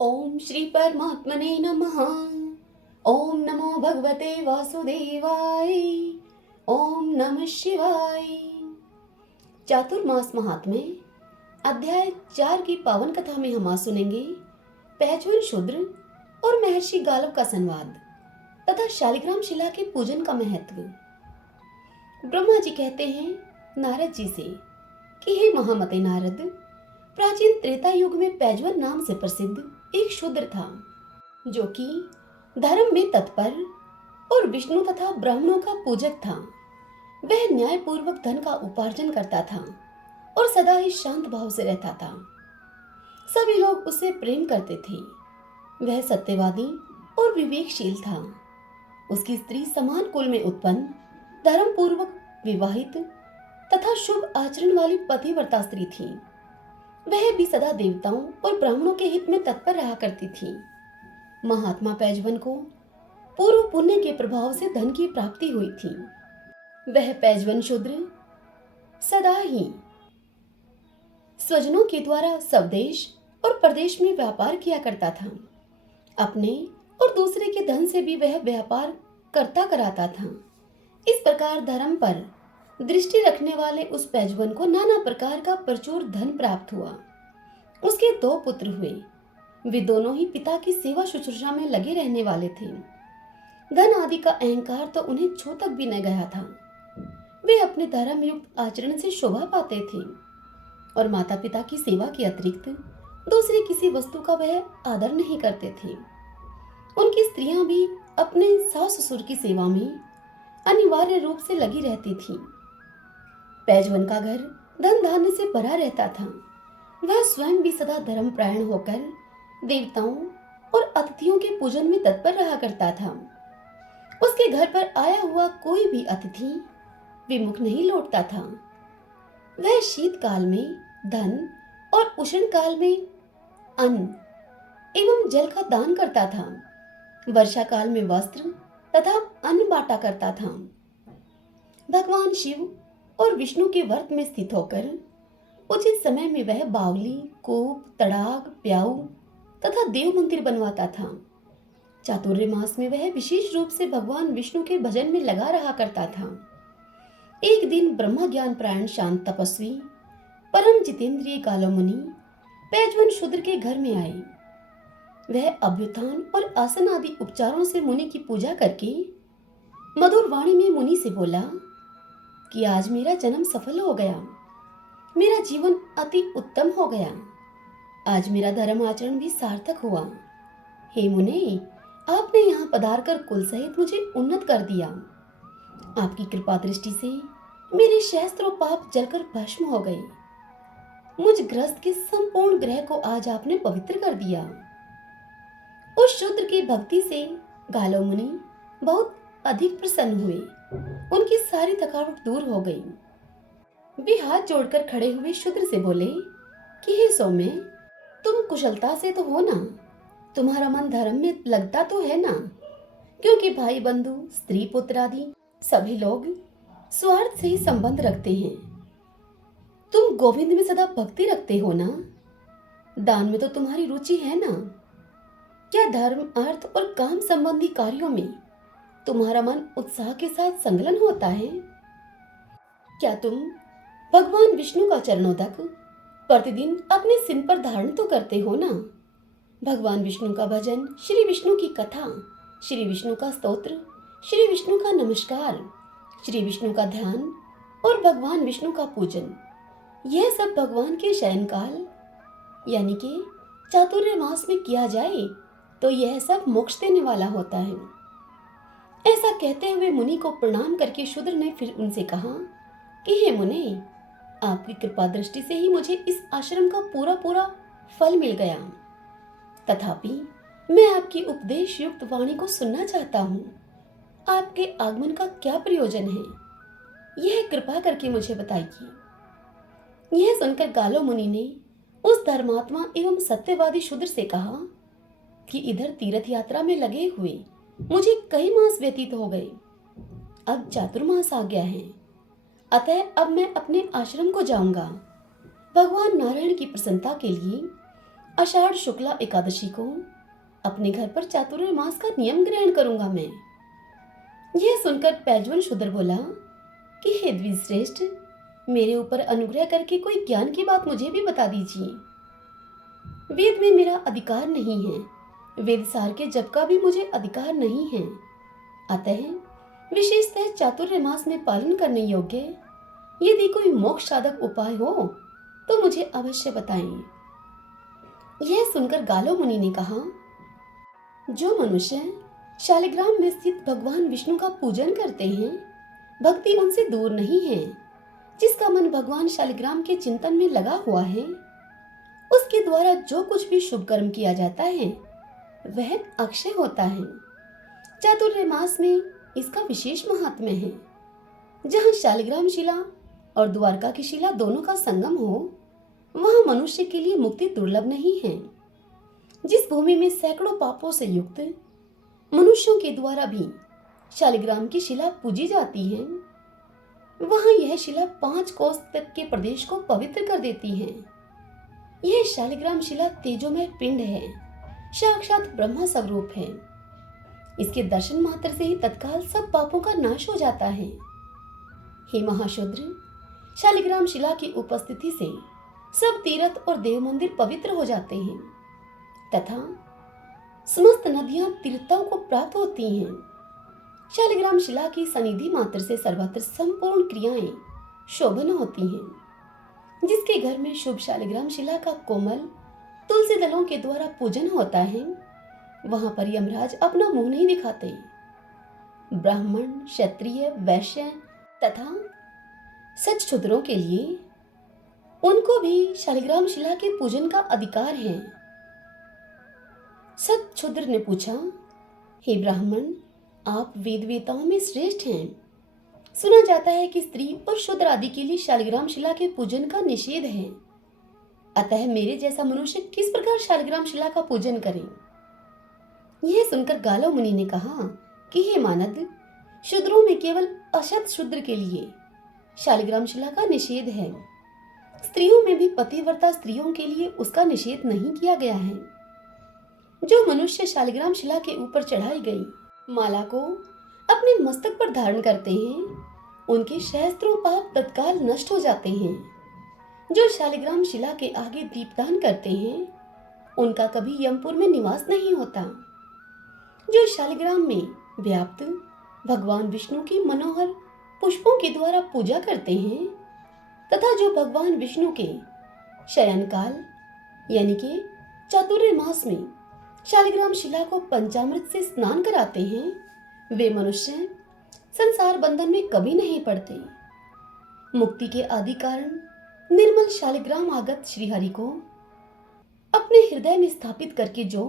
ओम श्री परमात्मने नमः। ओम नमो भगवते वासुदेवाय। ओम नमः शिवाय। चातुर्मास महात्म्य अध्याय 4 की पावन कथा में हम आज सुनेंगे पहचवन शूद्र और महर्षि गालव का संवाद तथा शालिग्राम शिला के पूजन का महत्व। ब्रह्मा जी कहते हैं नारद जी से कि हे महामते नारद, प्राचीन त्रेता युग में पैजवन नाम से प्रसिद्ध एक शूद्र था जो कि धर्म में तत्पर और विष्णु तथा ब्राह्मणों का पूजक था। वह न्यायपूर्वक धन का उपार्जन करता था और सदा ही शांत भाव से रहता था। सभी लोग उससे प्रेम करते थे। वह सत्यवादी और विवेकशील था। उसकी स्त्री समान कुल में उत्पन्न, धर्म पूर्वक विवाहित तथा शुभ आचरण वाली पतिव्रता स्त्री थी। वह भी सदा देवताओं और ब्राह्मणों के हित में तत्पर रहा करती थी। महात्मा पैजवन को पूर्व पुण्य के प्रभाव से धन की प्राप्ति हुई थी। वह पैजवन शूद्र सदा ही स्वजनों के द्वारा स्वदेश और प्रदेश में व्यापार किया करता था। अपने और दूसरे के धन से भी वह व्यापार करता कराता था। इस प्रकार धर्म पर दृष्टि रखने वाले उस पैजवन को नाना प्रकार का प्रचुर धन प्राप्त हुआ। उसके 2 पुत्र हुए। वे दोनों ही पिता की सेवा शुश्रूषा में लगे रहने वाले थे। धन आदि का अहंकार तो उन्हें छू तक भी न गया था। वे अपने धर्म युक्त आचरण से शोभा पाते थे और माता पिता की सेवा के अतिरिक्त दूसरी किसी वस्तु का वह आदर नहीं करते थे। उनकी स्त्रियां भी अपने सास ससुर की सेवा में अनिवार्य रूप से लगी रहती थी। पैजवन का घर धन धान्य से भरा रहता था। वह स्वयं भी सदा धर्मपरायण होकर देवताओं और अतिथियों के पूजन में तत्पर रहा करता था। उसके घर पर आया हुआ कोई भी अतिथि विमुख नहीं लौटता था। वह शीतकाल में धन और उष्ण काल में अन्न एवं जल का दान करता था। वर्षा काल में वस्त्र तथा अन्न बांटा करता था। भगवान शिव और विष्णु के व्रत में स्थित होकर उचित समय में वह बावली, कूप, तड़ाग, प्याऊ तथा देव मंदिर बनवाता था। चातुर्य मास में वह विशेष रूप से भगवान विष्णु के भजन में लगा रहा करता था। एक दिन ब्रह्म ज्ञान प्रायण शांत तपस्वी परम जितेंद्रिय गालव मुनि पैजवन शूद्र के घर में आए। वह अभ्युत्थान और आसन आदि उपचारों से मुनि की पूजा करके मधुर वाणी में मुनि से बोला कि आज मेरा जन्म सफल हो गया, मेरा जीवन अति उत्तम हो गया, आज मेरा धर्म आचरण भी सार्थक हुआ। हे मुने, आपने यहाँ पधार कर कुल सहित मुझे उन्नत कर दिया। आपकी कृपा दृष्टि से मेरे सहस्त्रों पाप जलकर भस्म हो गए। मुझ ग्रस्त के संपूर्ण ग्रह को आज आपने पवित्र कर दिया। उस शूद्र की भक्ति से गालव मुनि बहुत अधिक प्रसन्न हुए। उनकी सारी थकावट दूर हो गई। वे हाथ जोड़कर खड़े हुए शूद्र से बोले कि हे सौम्य, तुम कुशलता से तो हो ना? तुम्हारा मन धर्म में लगता तो है ना? क्योंकि भाई बंधु, स्त्री पुत्र आदि सभी लोग स्वार्थ से ही संबंध रखते हैं। तुम गोविंद में सदा भक्ति रखते हो ना? दान में तो तुम्हारी रुचि है ना? क्या धर्म, अर्थ और काम संबंधी कार्यों में तुम्हारा मन उत्साह के साथ संलग्न होता है? क्या तुम भगवान विष्णु का चरणोदक प्रतिदिन अपने सिर पर धारण तो करते हो ना? भगवान विष्णु का भजन, श्री विष्णु की कथा, श्री विष्णु का स्तोत्र, श्री विष्णु का नमस्कार, श्री विष्णु का ध्यान और भगवान विष्णु का पूजन, यह सब भगवान के शयन काल यानी कि चातुर्य मास में किया जाए तो यह सब मोक्ष देने वाला होता है। ऐसा कहते हुए मुनि को प्रणाम करके शूद्र ने फिर उनसे कहा कि हे मुने, आपकी कृपा दृष्टि से ही मुझे इस आश्रम का पूरा पूरा फल मिल गया। तथापि मैं आपकी उपदेश युक्त वाणी को सुनना चाहता हूँ। आपके आगमन का क्या प्रयोजन है, यह कृपा करके मुझे बताइए। यह सुनकर गालव मुनि ने उस धर्मात्मा एवं सत्यवादी शूद्र से कहा कि इधर तीर्थ यात्रा में लगे हुए मुझे कई मास व्यतीत हो गए। अब चातुर्मास आ गया है, अतः अब मैं अपने आश्रम को जाऊंगा। भगवान नारायण की प्रसन्नता के लिए आषाढ़ शुक्ला एकादशी को अपने घर पर चातुर्मास का नियम ग्रहण करूंगा मैं। यह सुनकर पैजवन शूद्र बोला कि हे द्विजश्रेष्ठ, मेरे ऊपर अनुग्रह करके कोई ज्ञान की बात मुझे भी बता दीजिए। वेद में मेरा अधिकार नहीं है, वेद सार के जप का भी मुझे अधिकार नहीं है। अतः विशेषतः चातुर्मास में पालन करने योग्य यदि कोई मोक्ष साधक उपाय हो तो मुझे अवश्य बताएं। यह सुनकर गालो मुनि ने कहा, जो मनुष्य शालिग्राम में स्थित भगवान विष्णु का पूजन करते हैं, भक्ति उनसे दूर नहीं है, जिसका मन भगवान शालिग्राम के चिंतन में लगा हुआ है, उसके द्वारा जो कुछ भी शुभ कर्म किया जाता है वह अक्षय होता है। चातुर्मास में इसका विशेष महात्म्य है। जहाँ शालिग्राम शिला और द्वारका की शिला दोनों का संगम हो, वहाँ मनुष्य के लिए मुक्ति दुर्लभ नहीं है। जिस भूमि में सैकड़ों पापों से युक्त मनुष्यों के द्वारा भी शालिग्राम की शिला पूजी जाती है, वहाँ यह शिला 5 कोस तक के प्रदेश को पवित्र कर देती है। यह शालिग्राम शिला तेजोमय पिंड है, साक्षात ब्रह्मा स्वरूप है। इसके दर्शन मात्र से ही तत्काल सब पापों का नाश हो जाता है। हे महाशूद्र, शालिग्राम शिला की उपस्थिति से सब तीर्थ और देव मंदिर पवित्र हो जाते हैं तथा समस्त नदियां तीर्थों को प्राप्त होती हैं। शालिग्राम शिला की सनिधि मात्र से सर्वत्र संपूर्ण क्रियाएं शोभन होती हैं। जिसके घर में शुभ शालिग्राम शिला का कोमल तुलसी दलों के द्वारा पूजन होता है, वहां पर यमराज अपना मुंह नहीं दिखाते। ब्राह्मण, क्षत्रिय, वैश्य तथा सच शूद्रों के लिए उनको भी शालिग्राम शिला के पूजन का अधिकार है। सच शूद्र ने पूछा, हे ब्राह्मण, आप वेद वेताओं में श्रेष्ठ हैं। सुना जाता है कि स्त्री और शूद्र आदि के लिए शालिग्राम शिला के पूजन का निषेध है। अतः मेरे जैसा मनुष्य किस प्रकार शालिग्राम शिला का पूजन करे? यह सुनकर गालो मुनि ने कहा कि हे मानद, शूद्रों में केवल अशत शूद्र के लिए शालिग्राम शिला का निषेध है। स्त्रियों में भी पतिव्रता स्त्रियों के लिए उसका निषेध नहीं किया गया है। जो मनुष्य शालिग्राम शिला के ऊपर चढ़ाई गई माला को अपने मस्तक पर धारण करते हैं, उनके सहस्त्रों पाप तत्काल नष्ट हो जाते हैं। जो शालिग्राम शिला के आगे दीपदान करते हैं, उनका कभी यमपुर में निवास नहीं होता। जो शालिग्राम में व्याप्त भगवान विष्णु की मनोहर पुष्पों के द्वारा पूजा करते हैं तथा जो भगवान विष्णु के शयन काल यानी कि चातुर्मास में शालिग्राम शिला को पंचामृत से स्नान कराते हैं, वे मनुष्य संसार बंधन में कभी नहीं पड़ते। मुक्ति के आदि कारण निर्मल शालिग्राम आगत श्रीहरि को अपने हृदय में स्थापित करके जो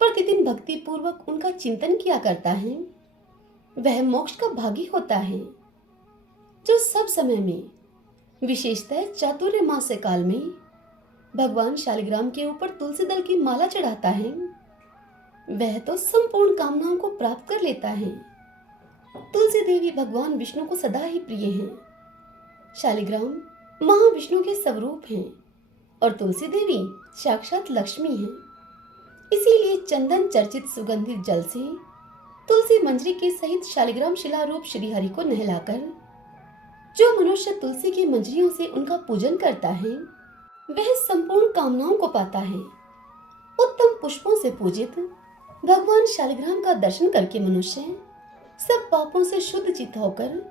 प्रतिदिन भक्ति पूर्वक उनका चिंतन किया करता है, वह मोक्ष का भागी होता है। जो सब समय में विशेषतः चातुर्मास काल में भगवान शालिग्राम के ऊपर तुलसी दल की माला चढ़ाता है, वह तो संपूर्ण कामनाओं को प्राप्त कर लेता है। तुलसी देवी भगवान विष्णु को सदा ही प्रिय हैं। शालिग्राम महाविष्णु के स्वरूप हैं और तुलसी देवी साक्षात लक्ष्मी हैं। इसीलिए चंदन चर्चित सुगंधित जल से तुलसी मंजरी के सहित शालिग्राम शिला रूप श्रीहरि को नहलाकर जो मनुष्य तुलसी की मंजरियों से उनका पूजन करता है, वह संपूर्ण कामनाओं को पाता है। उत्तम पुष्पों से पूजित भगवान शालिग्राम का दर्शन करके मनुष्य सब पापों से शुद्ध चित्त होकर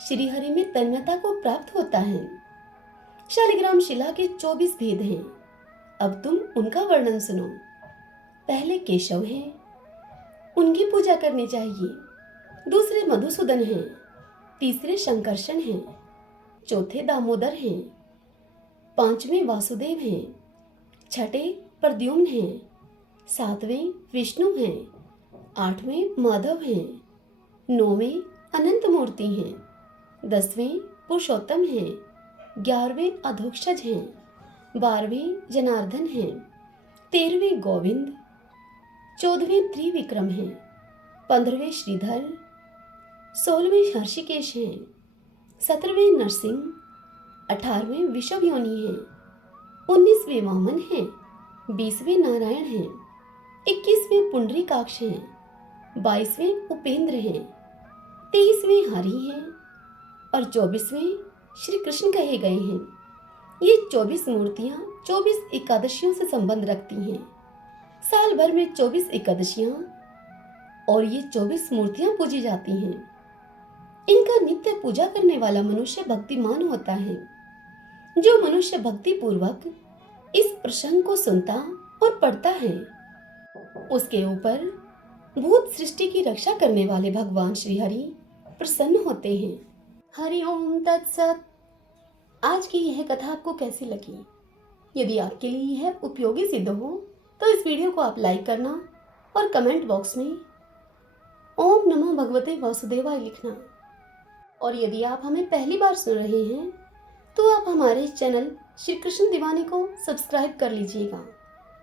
श्रीहरि में तन्मयता को प्राप्त होता है। शालिग्राम शिला के 24 भेद हैं। अब तुम उनका वर्णन सुनो। पहले केशव है, उनकी पूजा करनी चाहिए। दूसरे मधुसूदन हैं, तीसरे शंकरषण हैं, चौथे दामोदर हैं, पांचवें वासुदेव हैं, छठे प्रद्युम्न हैं, सातवें विष्णु हैं, आठवें माधव हैं, नौवें अनंत मूर्ति हैं, 10वें पुरुषोत्तम हैं, 11वें अधोक्षज हैं, 12वें जनार्दन हैं, 13वें गोविंद, 14वें त्रिविक्रम हैं, 15वें श्रीधर, 16वें हर्षिकेश हैं, 17वें नरसिंह, 18वें विषवयोनि हैं, 19वें वामन हैं, 20वें नारायण हैं, 21वें पुंडरीकाक्ष हैं, 22वें उपेंद्र हैं, 23वें हरि हैं और 24वें श्री कृष्ण कहे गए हैं। ये 24 मूर्तियां 24 एकादशियों से संबंध रखती हैं। साल भर में 24 एकादशियां और ये 24 मूर्तियां पूजी जाती हैं। इनका नित्य पूजा करने वाला मनुष्य भक्तिमान होता है। जो मनुष्य भक्ति पूर्वक इस प्रसंग को सुनता और पढ़ता है, उसके ऊपर भूत सृष्टि की रक्षा करने वाले भगवान श्री हरि प्रसन्न होते हैं। हरि ओम तत्सत। आज की यह कथा आपको कैसी लगी? यदि आपके लिए यह उपयोगी सिद्ध हो तो इस वीडियो को आप लाइक करना और कमेंट बॉक्स में ओम नमः भगवते वासुदेवाय लिखना। और यदि आप हमें पहली बार सुन रहे हैं तो आप हमारे चैनल श्री कृष्ण दीवाने को सब्सक्राइब कर लीजिएगा।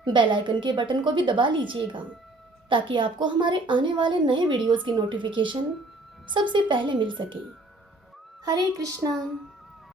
बेल आइकन के बटन को भी दबा लीजिएगा ताकि आपको हमारे आने वाले नए वीडियोस की नोटिफिकेशन सबसे पहले मिल सके। हरे कृष्णा।